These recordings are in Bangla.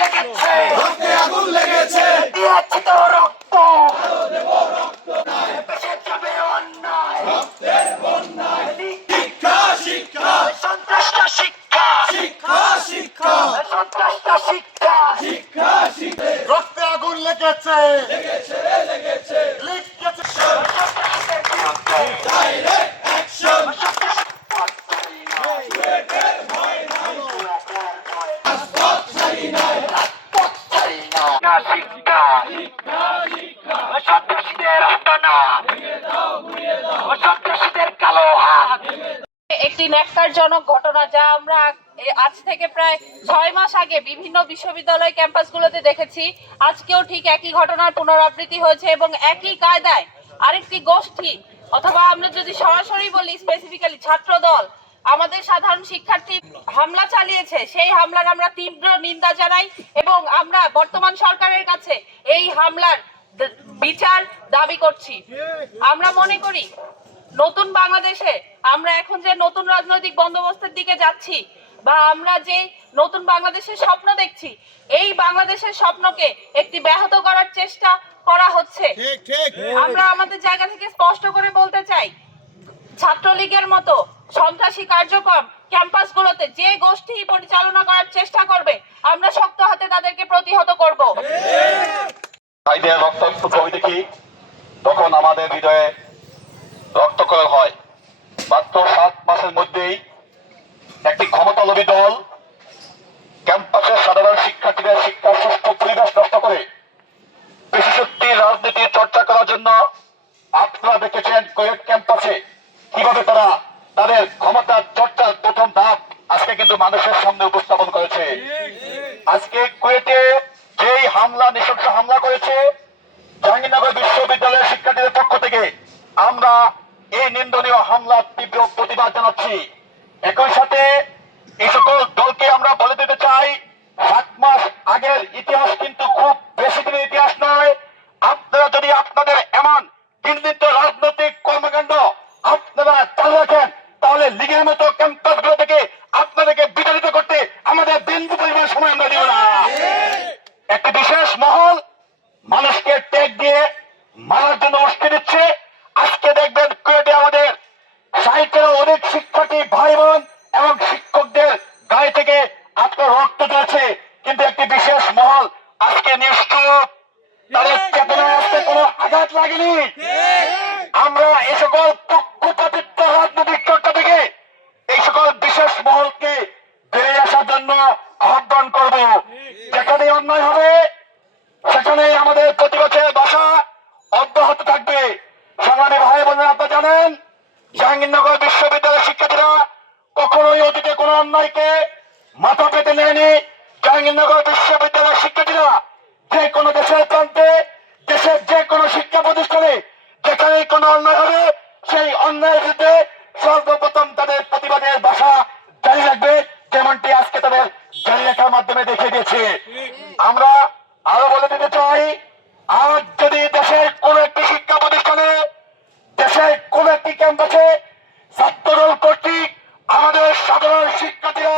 লেগেছে। রক্তে আগুন লেগেছে। দিয়েছি তো রক্ত রক্তে আগুন লেগেছে। লেগেছে লেগেছে। একটি ন্যাক্কারজনক ঘটনা যা আমরা আজ থেকে প্রায় ছয় মাস আগে বিভিন্ন বিশ্ববিদ্যালয় ক্যাম্পাসগুলোতে দেখেছি। আজকেও ঠিক একই ঘটনার পুনরাবৃত্তি হয়েছে এবং একই কায়দায় আরেকটি গোষ্ঠী, অথবা আমরা যদি সরাসরি বলি স্পেসিফিক্যালি ছাত্র দল আমাদের সাধারণ শিক্ষার্থী হামলা চালিয়েছে। সেই হামলার আমরা তীব্র নিন্দা জানাই এবং আমরা বর্তমান সরকারের কাছে এই হামলার বিচার দাবি করছি। আমরা মনে করি নতুন বাংলাদেশে আমরা এখন যে নতুন রাজনৈতিক বন্দোবস্তের দিকে যাচ্ছি বা আমরা যে নতুন বাংলাদেশের স্বপ্ন দেখছি এই বাংলাদেশের স্বপ্নকে একটি ব্যাহত করার চেষ্টা করা হচ্ছে। ঠিক ঠিক। আমরা আমাদের জায়গা থেকে স্পষ্ট করে বলতে চাই ছাত্রলীগের মতো সন্ত্রাসী কার্যক্রম ক্যাম্পাসগুলোতে যে গোষ্ঠী পরিচালনা করার চেষ্টা করবে আমরা শক্ত হাতে তাদেরকে প্রতিহত করব। ভাইদের রক্তাক্ত ছবি দেখি তখন আমাদের হৃদয়ে রক্তকরণ হয়। মাত্র সাত মাসের মধ্যেই একটি ক্ষমতালোভী দল ক্যাম্পাসের সাধারণ শিক্ষার্থীদের শিক্ষার সুষ্ঠু পরিবেশ নষ্ট করে বিশেষত্ব রাজনীতির চর্চা করার জন্য আপনারা দেখেছেন কোয়েট ক্যাম্পাসে কীভাবে তারা তাদের ক্ষমতার চর্চার প্রথম ধাপ আজকে কিন্তু মানুষের সামনে উপস্থাপন করেছে। আজকে কুয়েটে যেই হামলা, নৃশংস হামলা করেছে, জাহাঙ্গীরনগর বিশ্ববিদ্যালয়ের শিক্ষার্থীদের পক্ষ থেকে আমরা এই নিন্দনীয় হামলার তীব্র প্রতিবাদ জানাচ্ছি। একই সাথে এই সকল দলকে আমরা বলে দিতে চাই সাত মাস আগের ইতিহাস কিন্তু খুব বেশি দিনের ইতিহাস নয়। আপনারা যদি আপনাদের এমন ঘৃণিত রাজনৈতিক কর্মকাণ্ড আপনারা চালু রাখেন তাহলে লীগের মতো ক্যাম্পাসগুলো থেকে আপনাদেরকে বিতাড়িত করতে আমাদের বিন্দু পরিমাণ সময় আমরা দিব না। একটি বিশেষ মহল মানুষকে টেক দিয়ে মারার শিক্ষার্থী ভাই বোন এবং শিক্ষকদের গায়ে থেকে আপনার রক্ত যাচ্ছে কিন্তু একটি বিশেষ মহল আজকে আঘাত লাগেনি। আমরা সকল থেকে এই সকল বিশেষ মহলকে বেরিয়ে আসার জন্য আহ্বান করব। যেখানে অন্যায় হবে সেখানে আমাদের প্রতিবাদের বাসা অব্যাহত থাকবে। সংগ্রামী ভাই বোনেরা, আপনারা জানেন জাহাঙ্গীরনগর বিশ্ববিদ্যালয়ের শিক্ষার্থীরা কখনোই অতীতে কোনো অন্যায়কে মাথা পেতে নেয়নি। জাহাঙ্গীরনগর বিশ্ববিদ্যালয়ের শিক্ষার্থীরা যে কোনো দেশের প্রান্তে, দেশের যে কোনো শিক্ষা প্রতিষ্ঠানে যেখানে কোনো অন্যায় হবে, সেই অন্যায়ের বিরুদ্ধে সর্বপ্রথম তাদের প্রতিবাদের ভাষা জারি রাখবে, যেমনটি আজকে তাদের জারি রাখার মাধ্যমে দেখিয়ে দিয়েছে। আমরা আরও বলে দিতে চাই, আজ যদি দেশের কোন একটি শিক্ষা প্রতিষ্ঠানে একটি ক্যাম্পাসে ছাত্রদল কর্তৃক আমাদের সাধারণ শিক্ষার্থীরা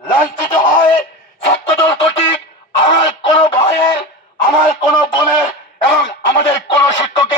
লাঞ্ছিত হয়। ছাত্রদল কর্তৃক আমার কোনো ভাইয়ের, আমার কোনো বোনের এবং আমাদের কোন শিক্ষক